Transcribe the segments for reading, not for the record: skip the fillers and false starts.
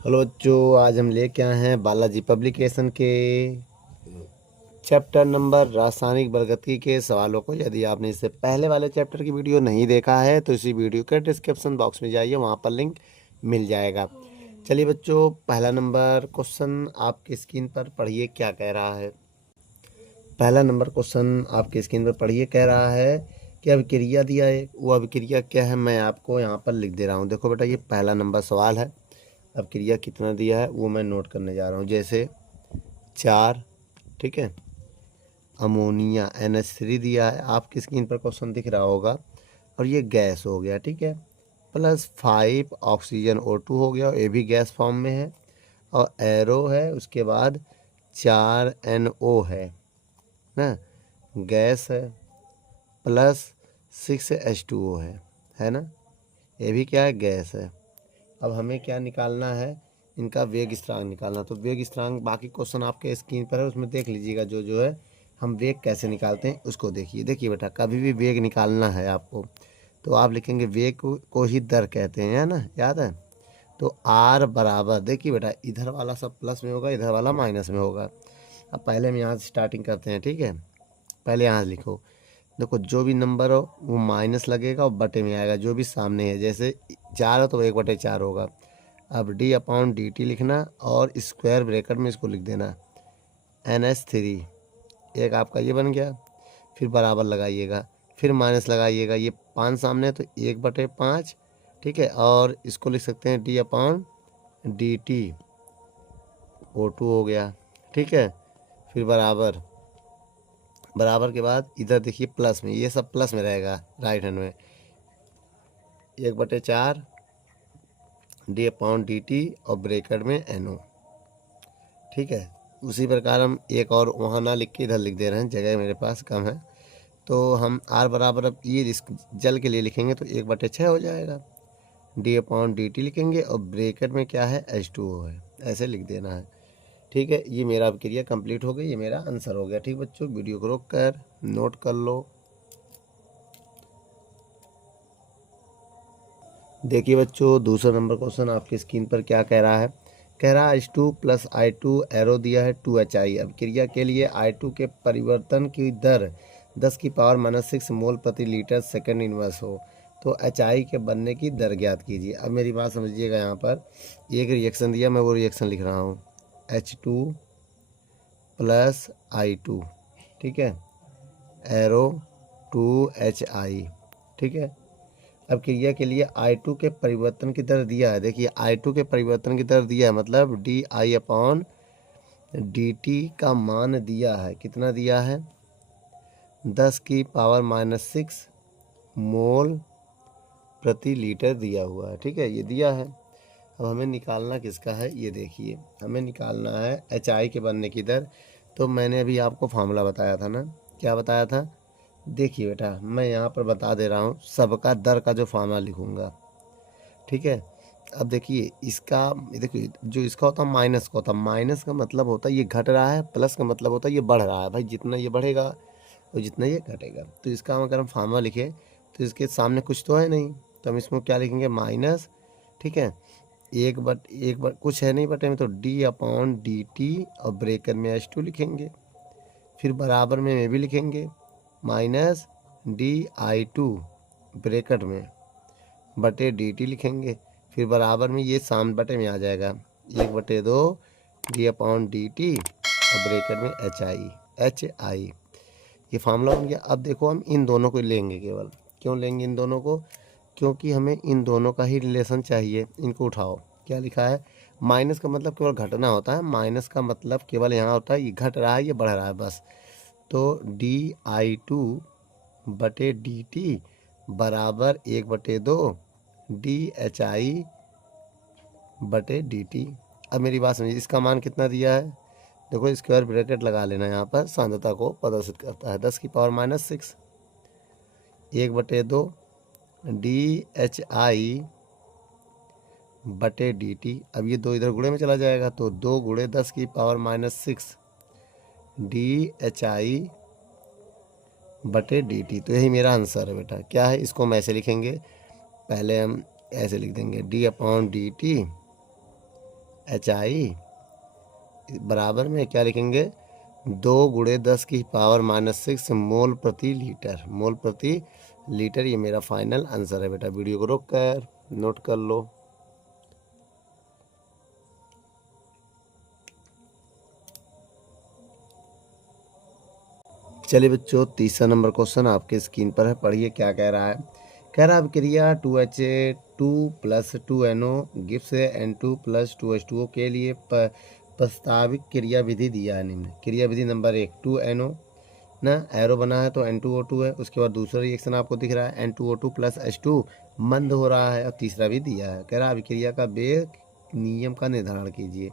Hello बच्चों, आज हम लेके आए हैं बालाजी पब्लिकेशन के चैप्टर नंबर रासायनिक वर्गीकृति के सवालों को। यदि आपने इससे पहले वाले चैप्टर की वीडियो नहीं देखा है तो इसी वीडियो के डिस्क्रिप्शन बॉक्स में जाइए, वहाँ पर लिंक मिल जाएगा। चलिए बच्चों, पहला नंबर क्वेश्चन आपकी स्क्रीन पर पढ़िए क्या कह रहा है। पहला नंबर क्वेश्चन आपकी स्क्रीन पर पढ़िए, कह रहा है कि अभिक्रिया दिया है, वो अभिक्रिया क्या है मैं आपको यहाँ पर लिख दे रहा हूँ। देखो बेटा, ये पहला नंबर सवाल है। अब क्रिया कितना दिया है वो मैं नोट करने जा रहा हूँ। जैसे 4, ठीक है, अमोनिया NH3 दिया है, आपकी स्क्रीन पर क्वेश्चन दिख रहा होगा, और ये गैस हो गया, ठीक है। +5 ऑक्सीजन O2 हो गया, ये भी गैस फॉर्म में है, और एरो है, उसके बाद 4 NO है ना, गैस है, +6 H2O है ना, ये भी क्या है, गैस है। अब हमें क्या निकालना है, इनका वेग स्थिरांक निकालना। तो वेग स्थिरांक बाकी क्वेश्चन आपके स्क्रीन पर है, उसमें देख लीजिएगा जो जो है। हम वेग कैसे निकालते हैं उसको देखिए। देखिए बेटा, कभी भी वेग निकालना है आपको तो आप लिखेंगे वेग को ही दर कहते हैं, है ना, याद है। तो R बराबर, देखिए बेटा, इधर वाला सब प्लस में होगा, इधर वाला माइनस में होगा। अब पहले हम यहाँ से स्टार्टिंग करते हैं, ठीक है। पहले यहाँ से लिखो, देखो जो भी नंबर हो वो माइनस लगेगा और बटे में आएगा जो भी सामने है। जैसे 4 है तो 1/4 होगा। अब D/dt लिखना और स्क्वायर ब्रैकेट में इसको लिख देना NH3, एक आपका ये बन गया। फिर बराबर लगाइएगा, फिर माइनस लगाइएगा, ये 5 सामने है तो 1/5, ठीक है। और इसको लिख सकते हैं D/dt, O2 हो गया, ठीक है। फिर बराबर, बराबर के बाद इधर देखिए प्लस में, ये सब प्लस में रहेगा राइट हैंड में, 1/4 D/dt और ब्रैकेट में NO, ठीक है। उसी प्रकार हम एक और वहाँ ना लिख के इधर लिख दे रहे हैं, जगह मेरे पास कम है। तो हम R बराबर, अब ये जल के लिए लिखेंगे तो 1/6 हो जाएगा। D/dt लिखेंगे और ब्रैकेट में क्या है, H2O है, ऐसे लिख देना है, ठीक है। ये मेरा क्रिया कंप्लीट हो गई, ये मेरा आंसर हो गया। ठीक बच्चों, वीडियो को रोक कर नोट कर लो। देखिए बच्चों, दूसरा नंबर क्वेश्चन आपकी स्क्रीन पर क्या कह रहा है। कह रहा है H2 + I2, एरो दिया है 2HI। अब क्रिया के लिए I2 के परिवर्तन की दर 10⁻⁻6 मोल प्रति लीटर सेकंड इनवर्स हो तो HI के बनने की दर ज्ञात कीजिए। अब मेरी बात समझिएगा, यहाँ पर एक रिएक्शन दिया, मैं वो रिएक्शन लिख रहा हूँ, H2 + I2, ठीक है, एरो 2HI, ठीक है। अब क्रिया के लिए I2 के परिवर्तन की दर दिया है। देखिए I2 के परिवर्तन की दर दिया है, मतलब DI/dt का मान दिया है। कितना दिया है, 10⁻⁻6 मोल प्रति लीटर दिया हुआ है, ठीक है, ये दिया है। अब हमें निकालना किसका है, ये देखिए, हमें निकालना है HI के बनने की दर। तो मैंने अभी आपको फार्मूला बताया था ना, क्या बताया था। देखिए बेटा, मैं यहाँ पर बता दे रहा हूँ, सबका दर का जो फार्मूला लिखूँगा, ठीक है। अब देखिए इसका, देखिए जो इसका होता है माइनस का होता है, माइनस का मतलब होता है ये घट रहा है, प्लस का मतलब होता है ये बढ़ रहा है। भाई जितना ये बढ़ेगा और जितना ये घटेगा, तो इसका हम अगर हम फार्मूला लिखें तो इसके सामने कुछ तो है नहीं, तो हम इसमें क्या लिखेंगे, माइनस, ठीक है। एक बट कुछ है नहीं बटे में, तो D/dt और ब्रेकर में H2 लिखेंगे। फिर बराबर में भी लिखेंगे माइनस DI2 ब्रैकेट में बटे dt लिखेंगे। फिर बराबर में ये सामने बटे में आ जाएगा, 1/2 D/dt और ब्रैकेट में HI। ये फार्मूला बन गया। अब देखो हम इन दोनों को लेंगे, केवल क्यों लेंगे इन दोनों को, क्योंकि हमें इन दोनों का ही रिलेशन चाहिए। इनको उठाओ, क्या लिखा है, माइनस का मतलब केवल घटना होता है, माइनस का मतलब केवल यहाँ होता है ये घट रहा है, ये बढ़ रहा है, बस। तो DI2 बटे dt बराबर 1/2 DHI बटे dt। अब मेरी बात समझिए, इसका मान कितना दिया है, देखो स्क्वायर ब्रैकेट लगा लेना, यहाँ पर सांद्रता को प्रदर्शित करता है 10⁻⁻6 1/2 DHI बटे dt। अब ये दो इधर गुणे में चला जाएगा, तो 2 × 10⁻⁻6 DHI बटे dt। तो यही मेरा आंसर है बेटा। क्या है, इसको हम ऐसे लिखेंगे, पहले हम ऐसे लिख देंगे D/dt HI बराबर में क्या लिखेंगे, 2 × 10⁻⁻6 मोल प्रति लीटर। मोल प्रति लीटर, ये मेरा फाइनल आंसर है बेटा। वीडियो को रोक कर नोट कर लो। चलिए बच्चों, तीसरा नंबर क्वेश्चन आपके स्क्रीन पर है, पढ़िए क्या कह रहा है। कह रहा है अभिक्रिया 2HA2 + 2NO gives N2 + 2H2O के लिए प्रस्तावित क्रिया विधि दिया है निम्न। क्रिया विधि नंबर 1 2NO ना, एरो बना है तो N2O2 है। उसके बाद दूसरा रिएक्शन आपको दिख रहा है N2O2 + H2 मंद हो रहा है, और तीसरा भी दिया है। कह रहा है अभिक्रिया का वेग नियम का निर्धारण कीजिए।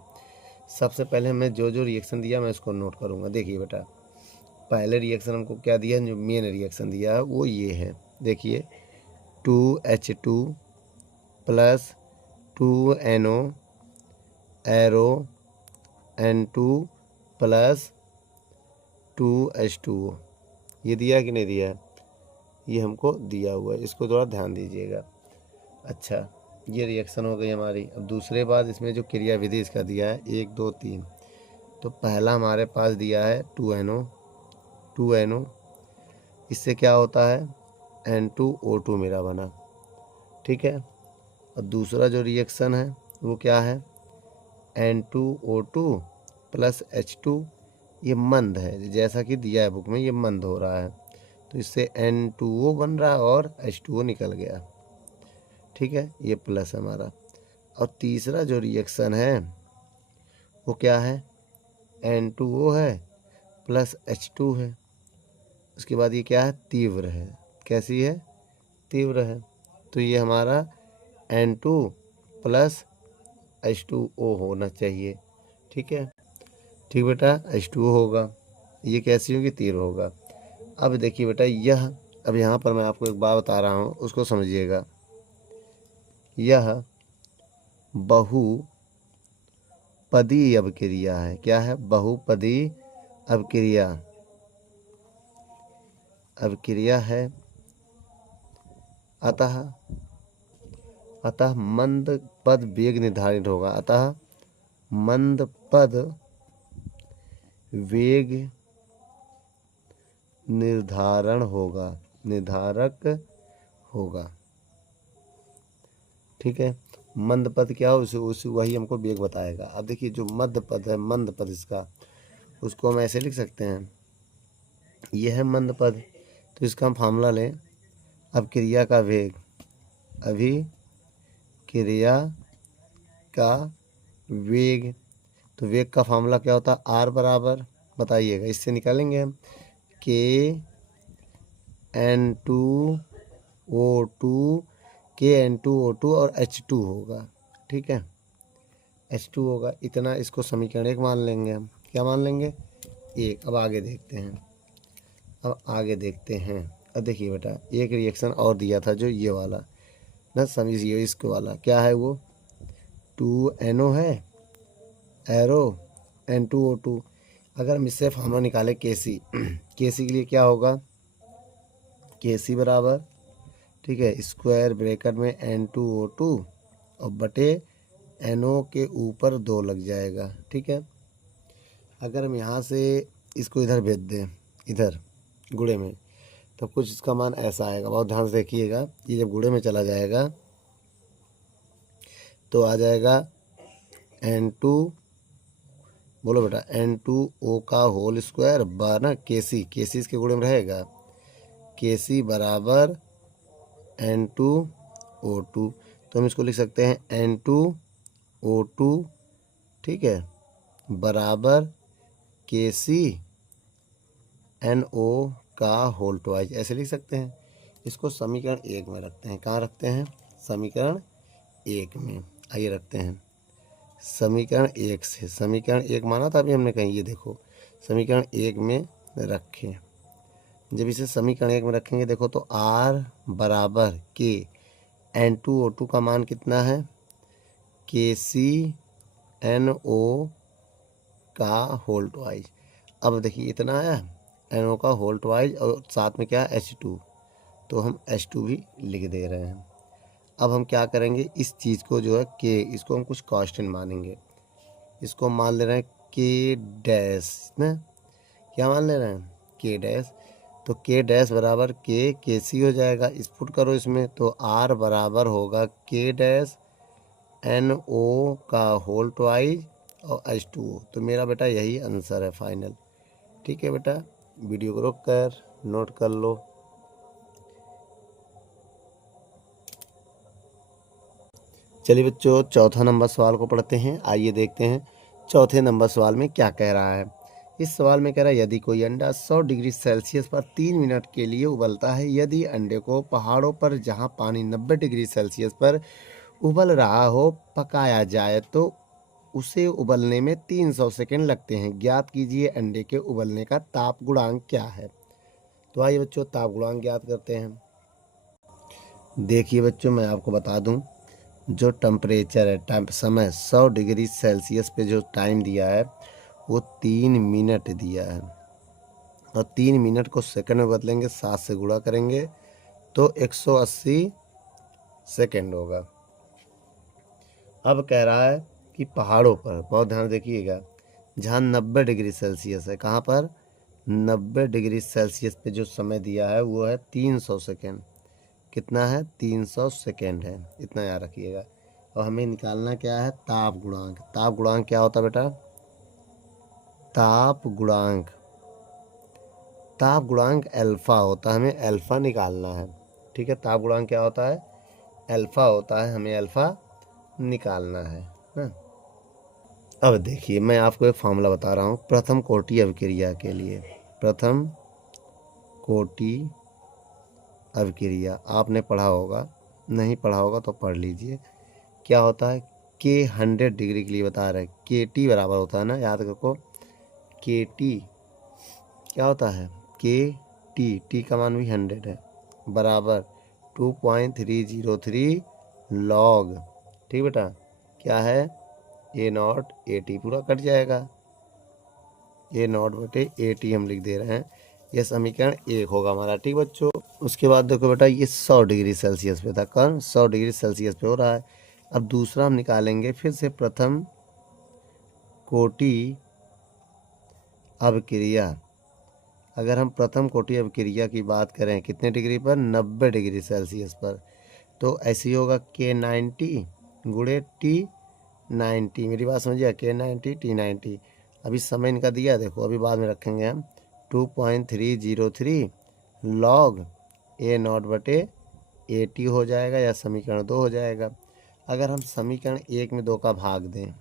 सबसे पहले मैं जो जो रिएक्शन दिया मैं उसको नोट करूँगा। देखिए बेटा, पहले रिएक्शन हमको क्या दिया, जो मेन रिएक्शन दिया है वो ये है। देखिए 2H2 + 2NO arrow N2 + 2H2O, ये दिया कि नहीं दिया है, ये हमको दिया हुआ है, इसको थोड़ा ध्यान दीजिएगा। अच्छा, ये रिएक्शन हो गई हमारी। अब दूसरे बाद इसमें जो क्रिया विधि इसका दिया है 1 2 3, तो पहला हमारे पास दिया है 2NO। इससे क्या होता है, N2O2 मेरा बना, ठीक है। और दूसरा जो रिएक्शन है वो क्या है, N2O2 + H2, ये मंद है, जैसा कि दिया है बुक में, ये मंद हो रहा है, तो इससे N2O बन रहा है और H2O निकल गया, ठीक है, ये प्लस है हमारा। और तीसरा जो रिएक्शन है वो क्या है, N2O है + H2 है। उसके बाद ये क्या है, तीव्र है। कैसी है, तीव्र है। तो ये हमारा N2 + H2O होना चाहिए, ठीक है। ठीक बेटा, H2O होगा। ये कैसी होगी, तीव्र होगा। अब देखिए बेटा, यह, अब यहाँ पर मैं आपको एक बात बता रहा हूँ, उसको समझिएगा। यह बहुपदी अभिक्रिया है। क्या है, बहुपदी अभिक्रिया है। अतः मंद पद वेग निर्धारित होगा। अतः मंद पद वेग निर्धारक होगा, ठीक है। मंद पद क्या हो, उस वही हमको वेग बताएगा। अब देखिए, जो मध्य पद है, मंद पद इसका, उसको हम ऐसे लिख सकते हैं, यह है मंद पद, तो इसका हम फार्मूला लें, अभिक्रिया का वेग, अभिक्रिया का वेग, तो वेग का फार्मूला क्या होता है, R बराबर, बताइएगा, इससे निकालेंगे हम, KN2O2 और H2 होगा, ठीक है, H2 होगा इतना। इसको समीकरण 1 मान लेंगे हम। क्या मान लेंगे, 1। अब आगे देखते हैं। अब देखिए बेटा, एक रिएक्शन और दिया था, जो ये वाला ना, समझिए इसको वाला क्या है, वो 2NO है, एरो N2O2। अगर हम इससे फार्मूला निकाले KC KC के लिए क्या होगा, KC बराबर, ठीक है, स्क्वायर ब्रैकेट में N2O2 और बटे NO के ऊपर 2 लग जाएगा, ठीक है। अगर हम यहाँ से इसको इधर भेज दें, इधर गुणे में, तो कुछ इसका मान ऐसा आएगा। बहुत ध्यान से देखिएगा, ये जब गुणे में चला जाएगा तो आ जाएगा N2, बोलो बेटा, N2O का होल स्क्वायर ना, KC इसके गुणे में रहेगा, KC बराबर N2O2। तो हम इसको लिख सकते हैं N2O2, ठीक है, बराबर KCNO का होल ट्वाइस, ऐसे लिख सकते हैं। इसको समीकरण 1 में रखते हैं। कहाँ रखते हैं, समीकरण 1 में। आइए रखते हैं समीकरण 1 से। समीकरण 1 माना था अभी हमने कहीं, ये देखो, समीकरण 1 में रखें। जब इसे समीकरण 1 में रखेंगे, देखो तो R बराबर K, N2O2 का मान कितना है, KCNO का होल ट्वाइस। अब देखिए, इतना आया NO का होल ट्वाइस, और साथ में क्या है, H2, तो हम H2 भी लिख दे रहे हैं। अब हम क्या करेंगे, इस चीज़ को जो है K, इसको हम कुछ कांस्टेंट मानेंगे। इसको मान ले रहे हैं के डैश ना, क्या मान ले रहे हैं के डैश। तो के डैश बराबर के सी हो जाएगा, इस पुट करो इसमें, तो आर बराबर होगा के डैश एन ओ का होल ट्वाइज और H2O। तो मेरा बेटा यही आंसर है फाइनल। ठीक है बेटा, वीडियो को रोक कर नोट कर लो। चलिए बच्चों, चौथा नंबर सवाल को पढ़ते हैं। आइए देखते हैं चौथे नंबर सवाल में क्या कह रहा है। इस सवाल में कह रहा है यदि कोई अंडा 100 डिग्री सेल्सियस पर 3 मिनट के लिए उबलता है, यदि अंडे को पहाड़ों पर जहां पानी 90 डिग्री सेल्सियस पर उबल रहा हो पकाया जाए तो उसे उबलने में 300 सेकंड लगते हैं। ज्ञात कीजिए अंडे के उबलने का ताप गुणांक क्या है। तो आइए बच्चों ताप गुणांक ज्ञात करते हैं। देखिए बच्चों, मैं आपको बता दूं, जो टेम्परेचर है, समय 100 डिग्री सेल्सियस पे जो टाइम दिया है वो 3 मिनट दिया है, और 3 मिनट को सेकंड में बदलेंगे, 7 से गुणा करेंगे तो 180 सेकंड होगा। अब कह रहा है कि पहाड़ों पर, बहुत ध्यान देखिएगा, जहाँ 90 डिग्री सेल्सियस है, कहाँ पर 90 डिग्री सेल्सियस पे जो समय दिया है वो है 300 सेकेंड। कितना है 300 सेकेंड है, इतना याद रखिएगा। और हमें निकालना क्या है ताप गुणांक। ताप गुणांक क्या होता है बेटा, ताप गुणांक, ताप गुणांक अल्फा होता है, हमें अल्फा निकालना है। ठीक है, ताप गुणांक क्या होता है, अल्फा होता है, हमें अल्फा निकालना है ना। अब देखिए मैं आपको एक फार्मूला बता रहा हूँ प्रथम कोटि अभिक्रिया के लिए। प्रथम कोटि अभिक्रिया आपने पढ़ा होगा, नहीं पढ़ा होगा तो पढ़ लीजिए। क्या होता है, के 100 डिग्री के लिए बता रहे हैं, के टी बराबर होता है ना, याद रखो, के टी क्या होता है, के टी का मान भी 100 है, बराबर 2.303 लॉग। ठीक बेटा, क्या है ए नॉट ए टी, पूरा कट जाएगा, ए नॉट बटे ए टी हम लिख दे रहे हैं। यह समीकरण 1 होगा हमारा। ठीक बच्चों, उसके बाद देखो बेटा ये 100 डिग्री सेल्सियस पे था, कौन 100 डिग्री सेल्सियस पे हो रहा है। अब दूसरा हम निकालेंगे फिर से प्रथम कोटि अभिक्रिया। अगर हम प्रथम कोटि अभिक्रिया की बात करें कितने डिग्री पर, 90 डिग्री सेल्सियस पर, तो ऐसे ही होगा के 90 गुणे टी 90। मेरी बात समझिए, के 90 टी 90। अभी समय इनका दिया देखो, अभी बाद में रखेंगे हम, 2.303 लॉग ए नॉट बटे ए टी हो जाएगा, या समीकरण 2 हो जाएगा। अगर हम समीकरण 1 में 2 का भाग दें,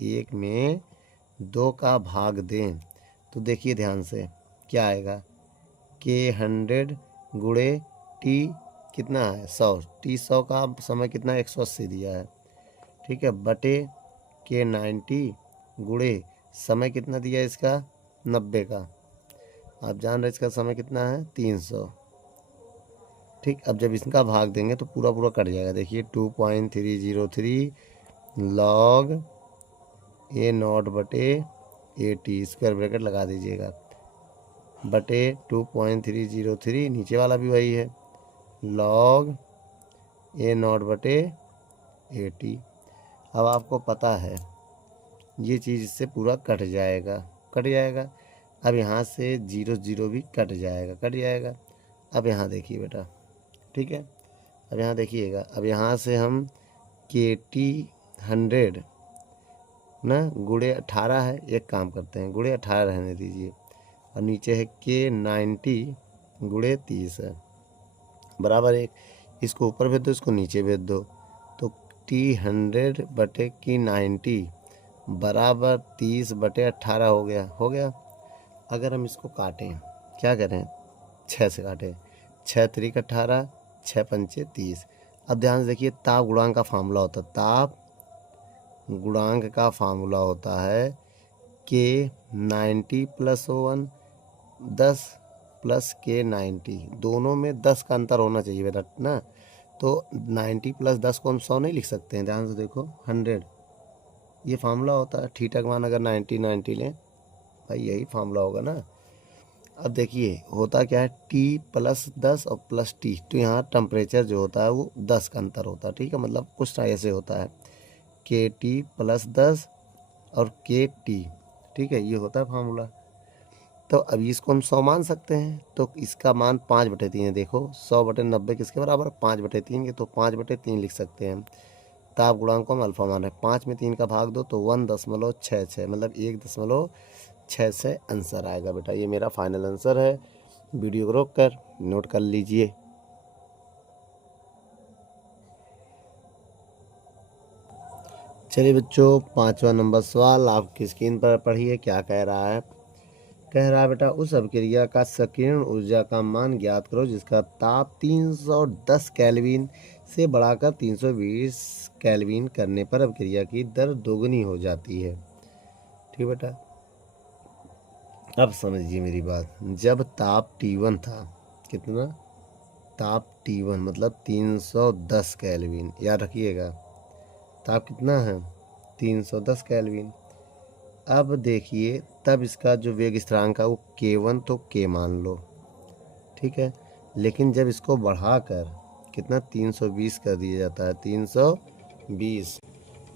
1 में 2 का भाग दें तो देखिए ध्यान से क्या आएगा, के 100 गुणे टी कितना है 100, टी 100 का समय कितना 180 दिया है। ठीक है, बटे के 90 गुणे समय कितना दिया है इसका 90 का, आप जान रहे इसका समय कितना है 300। ठीक, अब जब इसका भाग देंगे तो पूरा पूरा कट जाएगा। देखिए 2.303 लॉग ए नॉट बटे ए टी, स्क्वायर ब्रैकेट लगा दीजिएगा, बटे 2.303, नीचे वाला भी वही है, लॉग ए नॉट बटे ए टी। अब आपको पता है ये चीज़ इससे पूरा कट जाएगा, कट जाएगा। अब यहाँ से 0 0 भी कट जाएगा, कट जाएगा। अब यहाँ देखिए बेटा, ठीक है, अब यहाँ देखिएगा, अब यहाँ से हम के टी 100 ना गुणे 18 है, एक काम करते हैं गुणे 18 रहने दीजिए, और नीचे है के 90 गुणे 30 है, बराबर 1। इसको ऊपर भेज दो, इसको नीचे भेज दो, तो टी 100 बटे की 90 बराबर 30 बटे 18 हो गया, हो गया। अगर हम इसको काटें, क्या करें 6 से काटें, 6 3 18, 6 पंचे 30। अब ध्यान से देखिए ताप गुणांक का फार्मूला होता है, ताप गुणांक का फार्मूला होता है के 90 प्लस 1 10 प्लस के 90, दोनों में 10 का अंतर होना चाहिए बेटा ना। तो 90 प्लस 10 को हम 100 नहीं लिख सकते हैं, ध्यान से देखो 100, ये फार्मूला होता है। थीटा का मान अगर 90 90 लें भाई, यही फार्मूला होगा ना। अब देखिए होता क्या है, टी प्लस 10 और प्लस टी, तो यहाँ टेम्परेचर जो होता है वो 10 का अंतर होता है। ठीक है, मतलब कुछ ऐसे होता है के टी प्लस 10 और के टी, ठीक है, ये होता है फार्मूला। तो अभी इसको हम 100 मान सकते हैं, तो इसका मान 5/3 है। देखो 100/90 किसके बराबर, 5/3 के, तो 5/3 लिख सकते हैं। ताप गुणांक को हम अल्फा मान रहे हैं, 5 में 3 का भाग दो तो 1.66, मतलब 1.66 आंसर आएगा बेटा। ये मेरा फाइनल आंसर है। वीडियो को रोक कर नोट कर लीजिए। चलिए बच्चों, 5वां नंबर सवाल आपकी स्क्रीन पर पढ़िए, क्या कह रहा है। कह रहा है बेटा, उस अभिक्रिया का संकीर्ण ऊर्जा का मान ज्ञात करो जिसका ताप 310 केल्विन से बढ़ाकर 320 केल्विन करने पर अभिक्रिया की दर दोगुनी हो जाती है। ठीक बेटा, अब समझिए मेरी बात। जब ताप T1 था, कितना ताप T1 मतलब 310 केल्विन, याद रखिएगा ताप कितना है 310 केल्विन। अब देखिए तब इसका जो वेग स्थिरांक है वो K1, तो K मान लो, ठीक है। लेकिन जब इसको बढ़ाकर कितना 320 कर दिया जाता है, 320।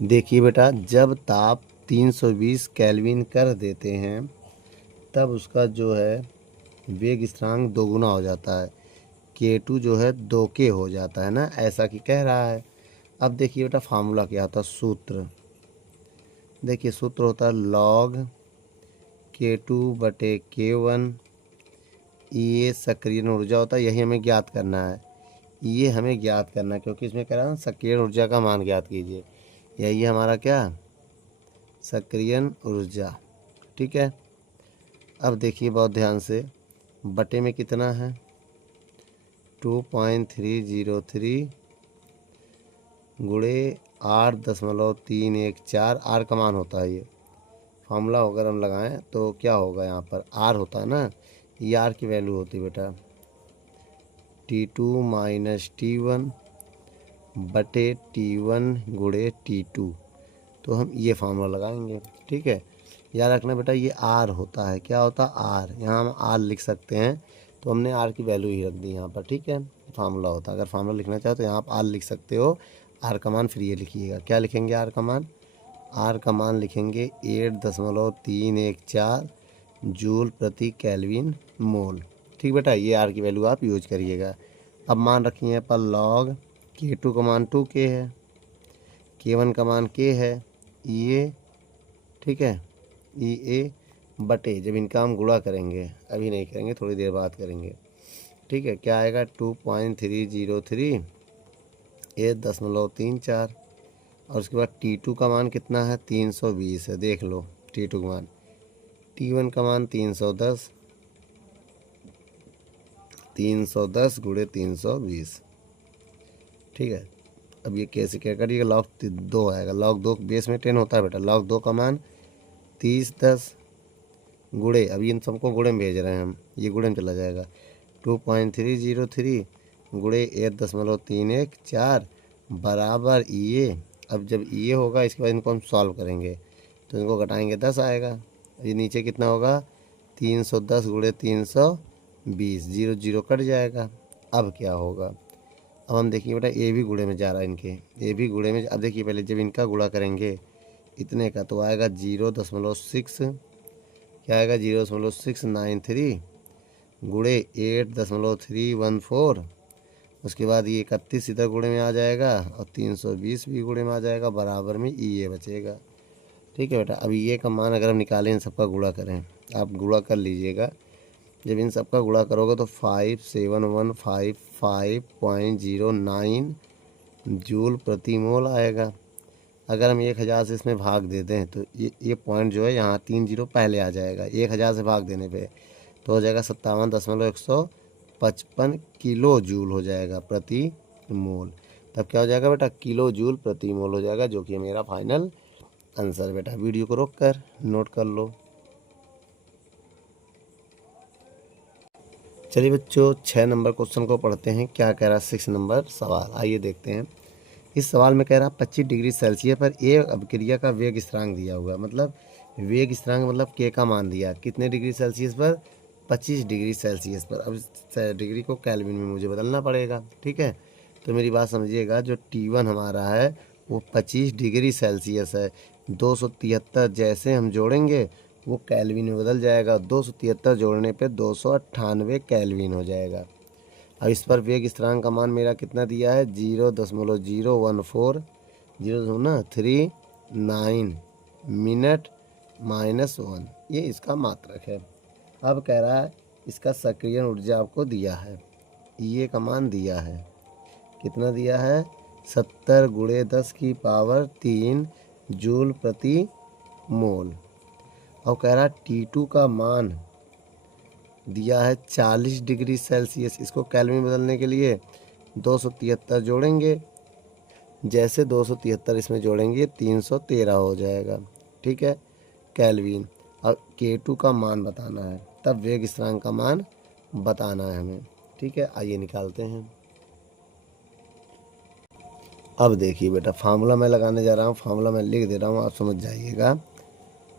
देखिए बेटा, जब ताप 320 केल्विन कर देते हैं तब उसका जो है वेग स्थिरांक दोगुना हो जाता है, K2 जो है 2K हो जाता है ना, ऐसा कि कह रहा है। अब देखिए बेटा फार्मूला क्या होता है, सूत्र देखिए, सूत्र होता है log K2/K1। ये सक्रिय ऊर्जा होता है, यही हमें ज्ञात करना है, ये हमें ज्ञात करना है, क्योंकि इसमें कह रहा है सक्रिय ऊर्जा का मान ज्ञात कीजिए। यही है हमारा क्या, सक्रिय ऊर्जा, ठीक है। अब देखिए बहुत ध्यान से, बटे में कितना है 2.303 गुणे 8.314, आर का मान होता है। ये फार्मूला अगर हम लगाएं तो क्या होगा, यहाँ पर आर होता है ना, ये आर की वैल्यू होती है बेटा T2 माइनस T1 बटे T1 गुणे T2। तो हम ये फार्मूला लगाएंगे, ठीक है। याद रखना बेटा ये आर होता है, क्या होता है आर, यहाँ हम आर लिख सकते हैं, तो हमने आर की वैल्यू ही रख दी यहाँ पर, ठीक है। फार्मूला होता है, अगर फार्मूला लिखना चाहो तो यहाँ आप आर लिख सकते हो। आर का मान फिर ये लिखिएगा, क्या लिखेंगे आर का मान, आर का मान लिखेंगे 8.314 जूल प्रति केल्विन मोल, ठीक बेटा। ये आर की वैल्यू आप यूज करिएगा। अब मान रखिए यहाँ पर लॉग K2 का मान 2K है, K1 का मान K है, ये ठीक है, E A बटे, जब इनका हम गुणा करेंगे, अभी नहीं करेंगे थोड़ी देर बाद करेंगे, ठीक है। क्या आएगा 2.303 8.34, और उसके बाद T2 का मान कितना है 320 है, देख लो T2 का मान, T1 का मान 310 गुणे 320, ठीक है। अब ये कैसे क्या करिएगा, लॉग 2 आएगा, लॉग 2 बेस में 10 होता है बेटा, लॉग 2 का मान 3010 गुणे, अब इन सबको गुणे में भेज रहे हैं हम, ये गुणे में चला जाएगा 2.303 गुणे 8.314 बराबर ये। अब जब ये होगा इसके बाद इनको हम सॉल्व करेंगे, तो इनको घटाएंगे 10 आएगा, ये नीचे कितना होगा 310 गुणे 320, 0 0 कट जाएगा। अब क्या होगा, अब हम देखिए बेटा ये भी गुणे में जा रहा है, इनके ये भी गुणे में। अब देखिए पहले जब इनका गुणा करेंगे इतने का, तो आएगा 0.6, क्या आएगा 0.693 गुणे 8.314, उसके बाद ये 31 इधर गुणे में आ जाएगा और 320 भी गुणे में आ जाएगा, बराबर में ये बचेगा, ठीक है बेटा। अभी ये का मान अगर हम निकालें, इन सबका गुणा करें, आप गुणा कर लीजिएगा, जब इन सबका गुणा करोगे तो 57155.09 जूल प्रति मोल आएगा। अगर हम 1000 से इसमें भाग दे दें तो ये पॉइंट जो है यहाँ 3 जीरो पहले आ जाएगा, 1000 से भाग देने पे तो हो जाएगा 57.155 किलो जूल हो जाएगा प्रति मोल। तब क्या हो जाएगा बेटा, किलो जूल प्रति मोल हो जाएगा, जो कि मेरा फाइनल आंसर बेटा। वीडियो को रोक कर नोट कर लो। चलिए बच्चों 6 नंबर क्वेश्चन को पढ़ते हैं, क्या कह रहा है 6 नंबर सवाल, आइए देखते हैं। इस सवाल में कह रहा है 25 डिग्री सेल्सियस पर एक अभिक्रिया का वेग स्थिरांक दिया हुआ है, मतलब वेग स्थिरांक मतलब के का मान दिया, कितने डिग्री सेल्सियस पर 25 डिग्री सेल्सियस पर। अब डिग्री को केल्विन में मुझे बदलना पड़ेगा, ठीक है। तो मेरी बात समझिएगा, जो T1 हमारा है वो 25 डिग्री सेल्सियस है, 273 जैसे हम जोड़ेंगे वो केल्विन में बदल जाएगा। 273 जोड़ने पे 298 केल्विन हो जाएगा। अब इस पर वेग स्थिरांक का मान मेरा कितना दिया है, 0.014 0.39 मिनट -1, ये इसका मात्रक है। अब कह रहा है इसका सक्रियण ऊर्जा आपको दिया है, ये का मान दिया है, कितना दिया है, 70 × 10⁻³ जूल प्रति मोल। और कह रहा है T2 का मान दिया है 40 डिग्री सेल्सियस। इसको केल्विन में बदलने के लिए 273 जोड़ेंगे, जैसे 273 इसमें जोड़ेंगे 313 हो जाएगा, ठीक है, केल्विन। अब K2 का मान बताना है, तब वेग स्थिरांक का मान बताना है हमें, ठीक है। आइए निकालते हैं। अब देखिए बेटा, फार्मूला मैं लगाने जा रहा हूँ, फार्मूला मैं लिख दे रहा हूँ, आप समझ जाइएगा।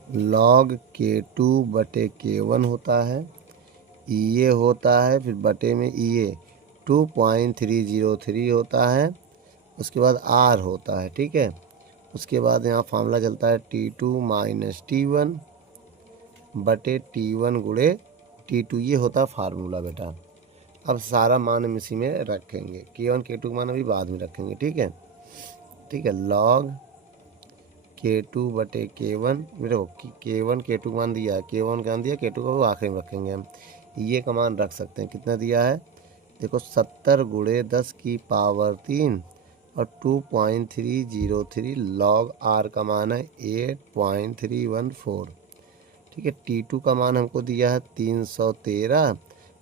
log K2/K1 होता है, ये होता है, फिर बटे में ये 2.303 होता है, उसके बाद R होता है, ठीक है। उसके बाद यहाँ फार्मूला चलता है T2 - T1 बटे T1 × T2, ये होता फार्मूला बेटा। अब सारा मान हम इसी में रखेंगे, K1 K2 का मान अभी बाद में रखेंगे, ठीक है, ठीक है। log K2/K1, मेरे K1 K2 का मान दिया है, K1 का मान दिया, K2 का वो आखिरी में रखेंगे हम। ये का मान रख सकते हैं, कितना दिया है, देखो 70 × 10⁻³ और 2.303 log R का मान है 8.314, ठीक है। T2 का मान हमको दिया है 313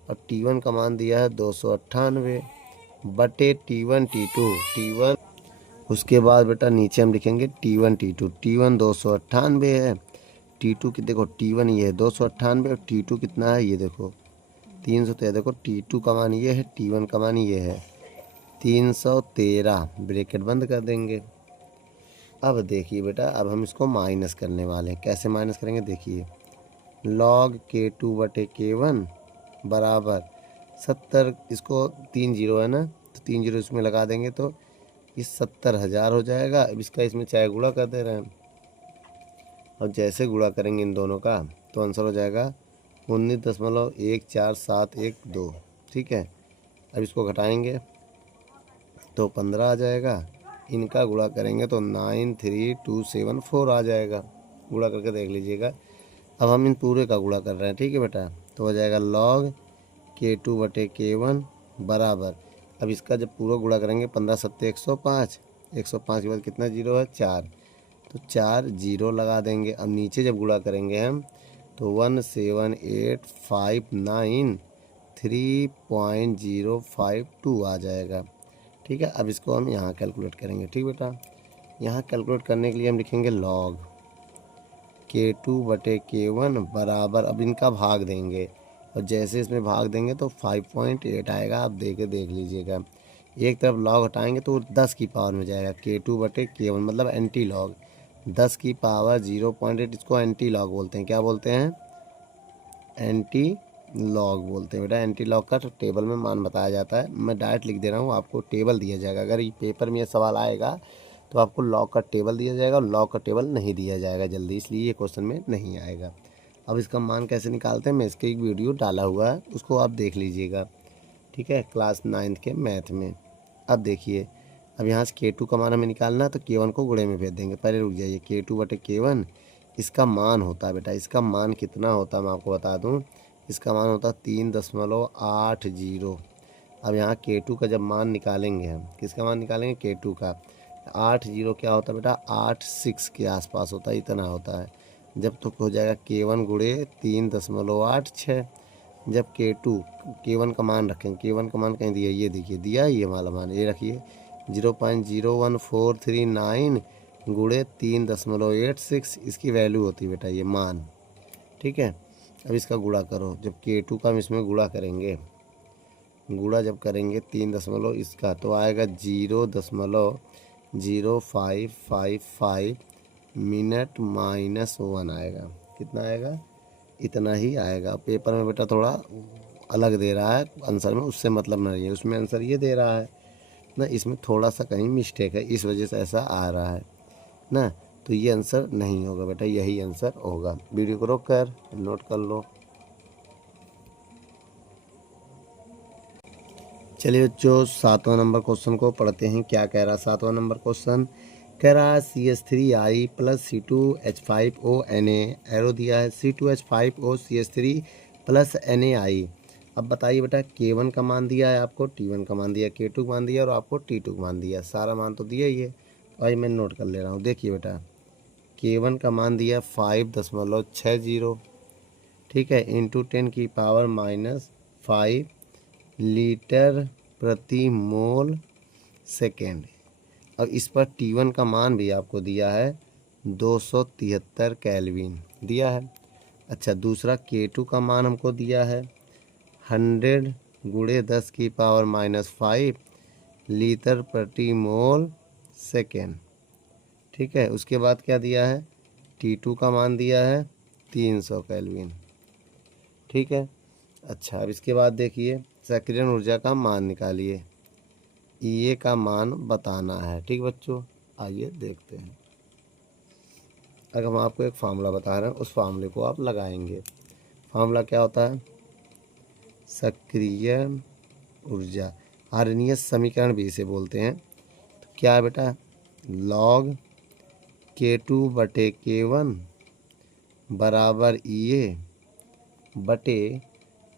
और T1 का मान दिया है 298 बटे T1 T2। उसके बाद बेटा नीचे हम लिखेंगे T1 T2। T1 298 है, T2 की देखो T1 ये है 298 और T2 कितना है, ये देखो 313। देखो T2 का मान ये है, T1 का मान ये है 313, ब्रैकेट बंद कर देंगे। अब देखिए बेटा, अब हम इसको माइनस करने वाले हैं। कैसे माइनस करेंगे, देखिए log K2/K1 बराबर 70, इसको 3 जीरो है ना, तो 3 जीरो इसमें लगा देंगे तो ये 70,000 हो जाएगा। अब इसका इसमें चाहे गुणा कर दे रहे हैं, और जैसे गुणा करेंगे इन दोनों का तो आंसर हो जाएगा 19.14712, ठीक है। अब इसको घटाएंगे तो 15 आ जाएगा, इनका गुणा करेंगे तो 93274 आ जाएगा। गुणा करके देख लीजिएगा। अब हम इन पूरे का गुणा कर रहे हैं, ठीक है बेटा, तो हो जाएगा log K2/K1 बराबर, अब इसका जब पूरा गुणा करेंगे 15 7 105, 105 के बाद कितना जीरो है, 4, तो 4 जीरो लगा देंगे। अब नीचे जब गुणा करेंगे हम तो 17859.3.052 आ जाएगा, ठीक है। अब इसको हम यहाँ कैलकुलेट करेंगे, ठीक बेटा। यहाँ कैलकुलेट करने के लिए हम लिखेंगे log K2/K1 बराबर, अब इनका भाग देंगे और जैसे इसमें भाग देंगे तो 5.8 आएगा। आप देख लीजिएगा, एक तरफ log हटाएंगे तो 10 की पावर में जाएगा। K2/K1 मतलब एंटी लॉग, 10 की पावर 0.8, इसको एंटी लॉग बोलते हैं। क्या बोलते हैं, एंटी लॉग बोलते हैं बेटा। एंटी लॉग का तो टेबल में मान बताया जाता है, मैं डायरेक्ट लिख दे रहा हूँ, आपको टेबल दिया जाएगा। अगर ये पेपर में ये सवाल आएगा तो आपको लॉग का टेबल दिया जाएगा, और लॉग का टेबल नहीं दिया जाएगा जल्दी, इसलिए ये क्वेश्चन में नहीं आएगा। अब इसका मान कैसे निकालते हैं, मैं इसके एक वीडियो डाला हुआ है, उसको आप देख लीजिएगा, ठीक है, क्लास 9th के मैथ में। अब देखिए, अब यहाँ से K2 का मान हमें निकालना है तो K1 को गुणे में भेज देंगे। पहले रुक जाइए, K2/K1 इसका मान होता है बेटा, इसका मान कितना होता है मैं आपको बता दूं, इसका मान होता है 3.80। अब यहाँ K2 का जब मान निकालेंगे हम, किसका मान निकालेंगे, K2 का, 80 क्या होता है बेटा, 86 के आसपास होता है, इतना होता है। जब तो हो जाएगा K1 गुणे 3.86। जब K1 का मान रखें, K1 का मान कहीं दिया, ये देखिए दिया, ये वाला मान ये रखिए 0.01439 गुणे 3.86, इसकी वैल्यू होती है बेटा ये मान, ठीक है। अब इसका गुणा करो, जब K2 का हम इसमें गुणा करेंगे, गुणा जब करेंगे 3 इसका तो आएगा 0.0555 मिनट -1 आएगा। कितना आएगा, इतना ही आएगा। पेपर में बेटा थोड़ा अलग दे रहा है आंसर में, उससे मतलब नहीं है, उसमें आंसर ये दे रहा है ना, इसमें थोड़ा सा कहीं मिस्टेक है, इस वजह से ऐसा आ रहा है ना। तो ये आंसर नहीं होगा बेटा, यही आंसर होगा। वीडियो को रोक कर नोट कर लो। चलिए बच्चों 7वां नंबर क्वेश्चन को पढ़ते हैं। क्या कह रहा है 7वां नंबर क्वेश्चन? कह रहा है CH3I plus C2H5O Na, arrow दिया है C2H5O CH3 प्लस NaI। अब बताइए बेटा, K1 का मान दिया है आपको, T1 का मान दिया, K2 का मान दिया और आपको T2 का मान दिया। सारा मान तो दिया ही है, और मैं नोट कर ले रहा हूँ। देखिए बेटा, K1 का मान दिया 5.60, ठीक है, इंटू 10⁻⁻5 लीटर प्रति मोल सेकेंड। अब इस पर T1 का मान भी आपको दिया है 273 केल्विन दिया है। अच्छा, दूसरा K2 का मान हमको दिया है 100 गुणे 10⁻⁻5 लीटर प्रति मोल सेकेंड, ठीक है। उसके बाद क्या दिया है? T2 का मान दिया है 300 केल्विन, ठीक है। अच्छा, अब इसके बाद देखिए सक्रियण ऊर्जा का मान निकालिए, ये का मान बताना है, ठीक बच्चों। आइए देखते हैं। अगर हम आपको एक फार्मूला बता रहे हैं, उस फार्मूले को आप लगाएंगे। फार्मूला क्या होता है? सक्रिय ऊर्जा, आर्यनीय समीकरण भी इसे बोलते हैं। तो क्या है बेटा? log K2 बटे K1 बराबर EA बटे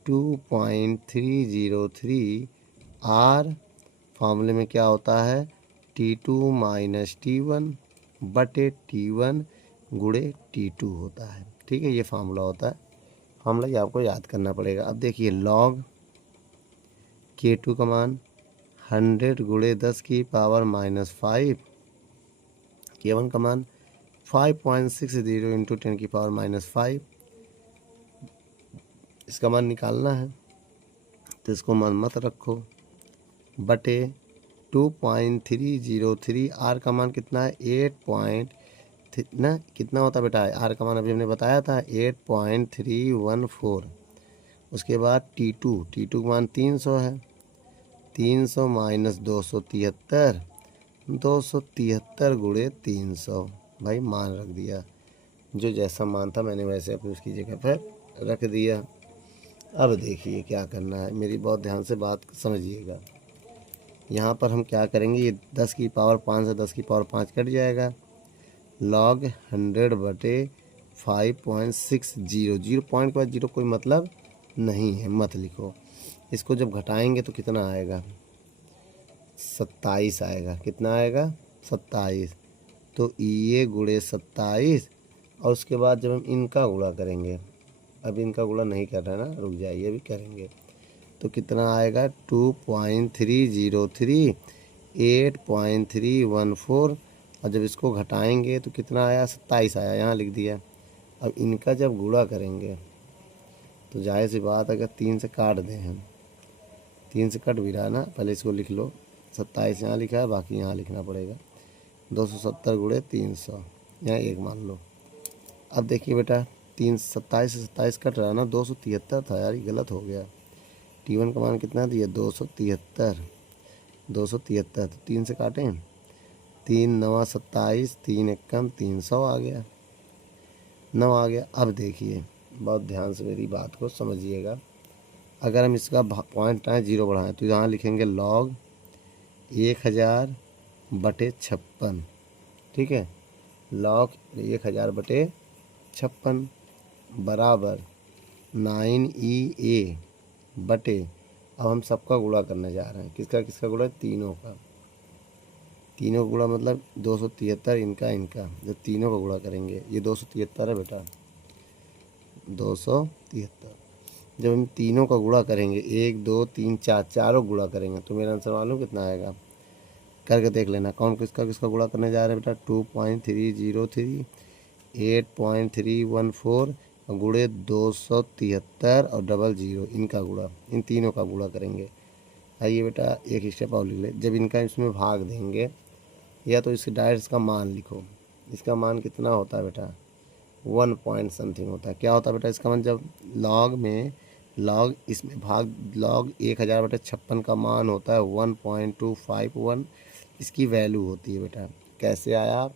2.303 R। फार्मूले में क्या होता है? T2 माइनस T1 बटे T1 गुणे T2 होता है, ठीक है। ये फार्मूला होता है, फार्मूला ये आपको याद करना पड़ेगा। अब देखिए log K2 का मान 100 गुणे 10⁻⁻5, K1 का मान 5.60 इंटू 10⁻⁻5, इसका मान निकालना है, तो इसको मान मत रखो, बटे 2.303। आर का मान कितना है? 8 ना कितना होता है बेटा? आर का मान अभी हमने बताया था 8.314। उसके बाद T2 का मान 300 है, 300 माइनस 273, 273 गुणे 300। भाई मान रख दिया, जो जैसा मान था मैंने वैसे अपनी उसकी जगह पर रख दिया। अब देखिए क्या करना है, मेरी बहुत ध्यान से बात समझिएगा। यहाँ पर हम क्या करेंगे, ये 10⁻5 से 10⁻5 कट जाएगा, log 100 बटे 5.60। 0 पॉइंट के बाद 0 कोई मतलब नहीं है, मत लिखो। इसको जब घटाएंगे तो कितना आएगा? 27 आएगा। कितना आएगा? 27। तो ये गुणे 27, और उसके बाद जब हम इनका गुणा करेंगे, अब इनका गुणा नहीं कर रहा है ना, रुक जाइए अभी करेंगे, तो कितना आएगा? 2.303 8.314, और जब इसको घटाएंगे तो कितना आया? 27 आया, यहाँ लिख दिया। अब इनका जब गुणा करेंगे तो जाहिर सी बात, अगर 3 से काट दें हम, 3 से कट भी रहा ना, पहले इसको लिख लो। 27 यहाँ लिखा है, बाकी यहाँ लिखना पड़ेगा। 270 गुणे 300, यहाँ 1 मान लो। अब देखिए बेटा, 27 से 27 कट रहा है ना, 273 था यार, ये गलत हो गया। T1 का मान कितना दिया? 273, 273, तो 3 से काटें, 3 9 27, 3 1 कम, 300 आ गया, 9 आ गया। अब देखिए बहुत ध्यान से मेरी बात को समझिएगा। अगर हम इसका पॉइंट आए 0 बढ़ाएं, तो यहाँ लिखेंगे log 1000 बटे 56, ठीक है। log 1000 बटे 56 बराबर 9EA बटे, अब हम सबका गुणा करने जा रहे हैं। किसका किसका गुणा? तीनों का। तीनों का गुणा मतलब 273, इनका इनका, जब तीनों का गुणा करेंगे, ये 273 है बेटा, 273। जब हम तीनों का गुणा करेंगे, 1 2 3 4, चारों गुणा करेंगे, तो मेरा आंसर मालूम कितना आएगा? करके देख लेना। कौन किसका किसका गुणा करने जा रहे हैं बेटा? 2.303 8.314 और गुणे 273 और 00, इनका गुणा, इन तीनों का गुणा करेंगे। आइए बेटा एक स्टेप और लिख ले। जब इनका इसमें भाग देंगे, या तो इसके डायरेक्ट इसका मान लिखो। इसका मान कितना होता है बेटा? 1 पॉइंट समथिंग होता है। क्या होता है बेटा इसका मान? जब लॉग में, लॉग इसमें भाग, log 1000 बटे 56 का मान होता है 1.251, इसकी वैल्यू होती है बेटा। कैसे आया?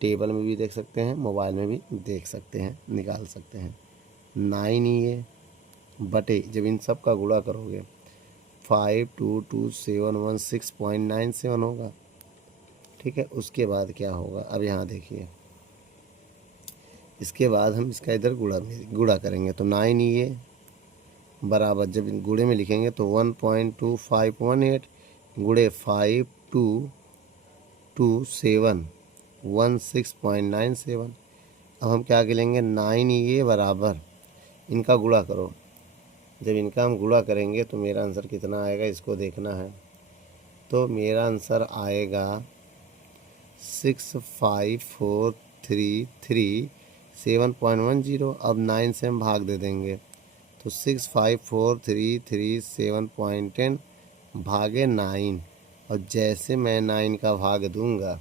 टेबल में भी देख सकते हैं, मोबाइल में भी देख सकते हैं, निकाल सकते हैं। 9 बटे जब इन सब का गुणा करोगे 522716.97 होगा। ठीक है, उसके बाद क्या होगा, अब यहाँ देखिए, इसके बाद हम इसका इधर गुणा करेंगे तो 9 बराबर जब गुणे में लिखेंगे तो 1.2518 गुणे 522716.97। अब हम क्या करेंगे, 9 बराबर इनका गुणा करो। जब इनका हम गुणा करेंगे तो मेरा आंसर कितना आएगा, इसको देखना है। तो मेरा आंसर आएगा 65433 अब 9 से हम भाग दे देंगे तो 65433 भागे 9। और जैसे मैं 9 का भाग दूंगा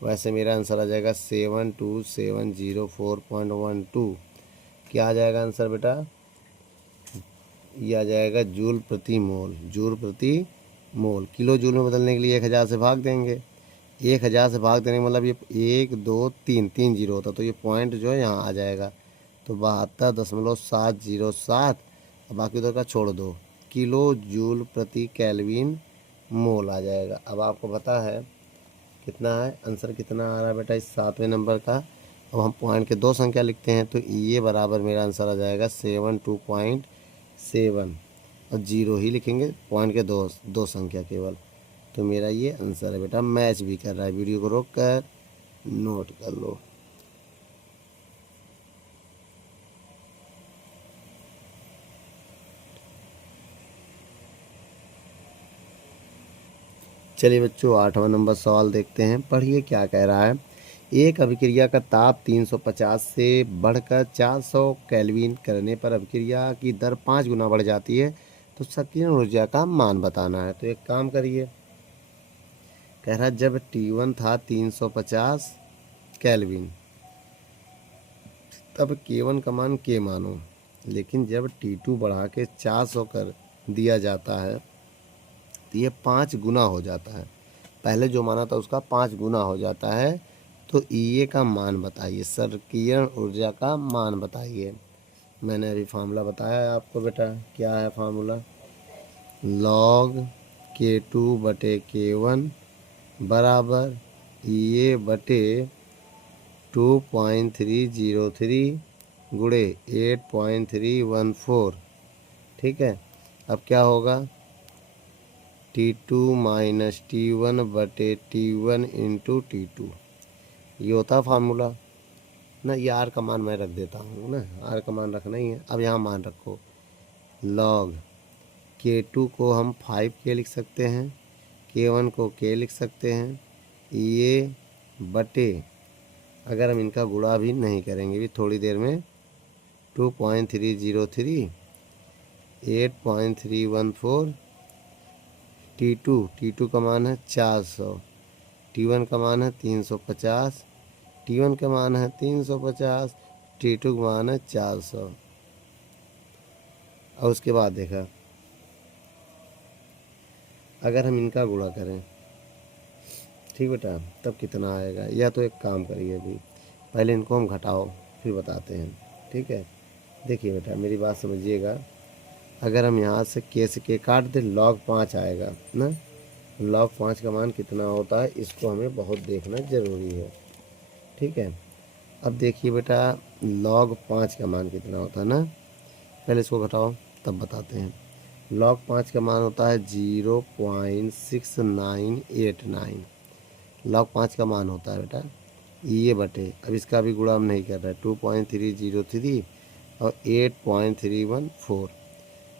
वैसे मेरा आंसर आ जाएगा 72704.12। क्या आ जाएगा आंसर बेटा, ये आ जाएगा जूल प्रति मोल। जूल प्रति मोल किलो जूल में बदलने के लिए 1000 से भाग देंगे। 1000 से भाग देने का मतलब ये 1 2 3 3 जीरो होता, तो ये पॉइंट जो है यहाँ आ जाएगा। तो 72.707 बाकी उधर का छोड़ दो, किलो जूल प्रति केल्विन मोल आ जाएगा। अब आपको पता है कितना है आंसर, कितना आ रहा है बेटा इस 7वें नंबर का। अब हम पॉइंट के 2 संख्या लिखते हैं तो ये बराबर मेरा आंसर आ जाएगा 72.7 और 0 ही लिखेंगे, पॉइंट के दो संख्या केवल। तो मेरा ये आंसर है बेटा, मैच भी कर रहा है। वीडियो को रोक कर नोट कर लो। चलिए बच्चों 8वां नंबर सवाल देखते हैं, पढ़िए क्या कह रहा है। एक अभिक्रिया का ताप 350 से बढ़कर 400 केल्विन करने पर अभिक्रिया की दर 5 गुना बढ़ जाती है, तो सक्रियण ऊर्जा का मान बताना है। तो एक काम करिए, कह रहा जब T1 था 350 केल्विन तब K1 का मान K मानो, लेकिन जब T2 बढ़ा के 400 कर दिया जाता है तो ये 5 गुना हो जाता है। पहले जो माना था उसका 5 गुना हो जाता है। तो E का मान बताइए, सक्रियण ऊर्जा का मान बताइए। मैंने अभी फार्मूला बताया है आपको बेटा, क्या है फार्मूला, log K2 बटे K1 बराबर E बटे 2.303 गुणे 8.314। ठीक है, अब क्या होगा, T2 माइनस T1 बटे T1 इंटू T2, ये होता फार्मूला ना। ये आर का मान मैं रख देता हूँ ना, आर का मान रखना ही है। अब यहाँ मान रखो, log K2 को हम 5K लिख सकते हैं, K1 को K लिख सकते हैं, ये बटे, अगर हम इनका गुणा भी नहीं करेंगे भी थोड़ी देर में, 2.303 8.314 T2 का मान है 400, T1 का मान है 350, T1 का मान है 350, T2 का मान है 400। और उसके बाद देखा, अगर हम इनका गुणा करें, ठीक बेटा, तब कितना आएगा। या तो एक काम करिए, अभी पहले इनको हम घटाओ फिर बताते हैं। ठीक है, देखिए बेटा मेरी बात समझिएगा, अगर हम यहाँ से के काट दें log 5 आएगा ना। log 5 का मान कितना होता है, इसको हमें बहुत देखना ज़रूरी है। ठीक है, अब देखिए बेटा log 5 का मान कितना होता है ना, पहले इसको घटाओ तब बताते हैं। log 5 का मान होता है 0.6989। log 5 का मान होता है बेटा ये बटे, अब इसका भी गुणा हम नहीं कर रहे, 2.303 और 8.314।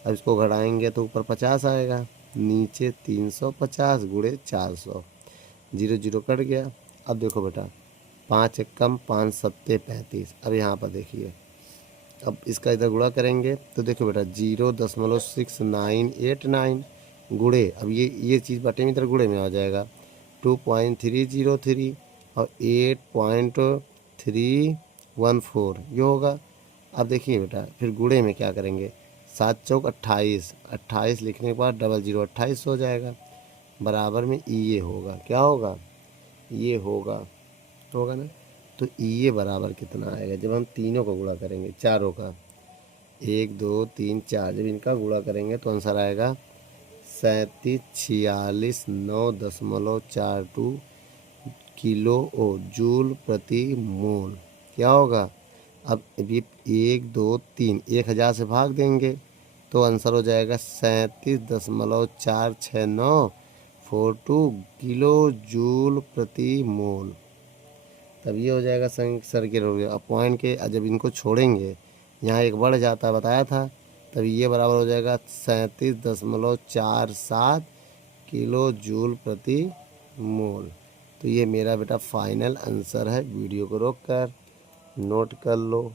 अब इसको घटाएंगे तो ऊपर 50 आएगा, नीचे 350 गुणे 400, 0 0 कट गया। अब देखो बेटा 5 एक कम 5 सत्ते 35। अब यहाँ पर देखिए, अब इसका इधर गुणा करेंगे तो देखो बेटा 0.6989 गुणे, अब ये चीज़ बटे में इधर गुणे में आ जाएगा, 2.303 और 8.314 ये होगा। अब देखिए बेटा फिर गुणे में क्या करेंगे, 7 चौक 28, 28 लिखने के बाद 00 28 हो जाएगा, बराबर में ये होगा, क्या होगा, ये होगा होगा ना। तो ये बराबर कितना आएगा जब हम तीनों को गुणा करेंगे, चारों का, 1 2 3 4, जब इनका गुणा करेंगे तो आंसर आएगा 3746,9.42 किलो ओ जूल प्रति मोल। क्या होगा, अब ये 1 2 3 1000 से भाग देंगे तो आंसर हो जाएगा 37.46942 किलो जूल प्रति मोल। तब ये हो जाएगा सर्किल हो गया। अब पॉइंट के जब इनको छोड़ेंगे यहाँ एक बढ़ जाता है, बताया था, तब ये बराबर हो जाएगा 37.47 किलो जूल प्रति मोल। तो ये मेरा बेटा फाइनल आंसर है। वीडियो को रोक कर नोट कर लो।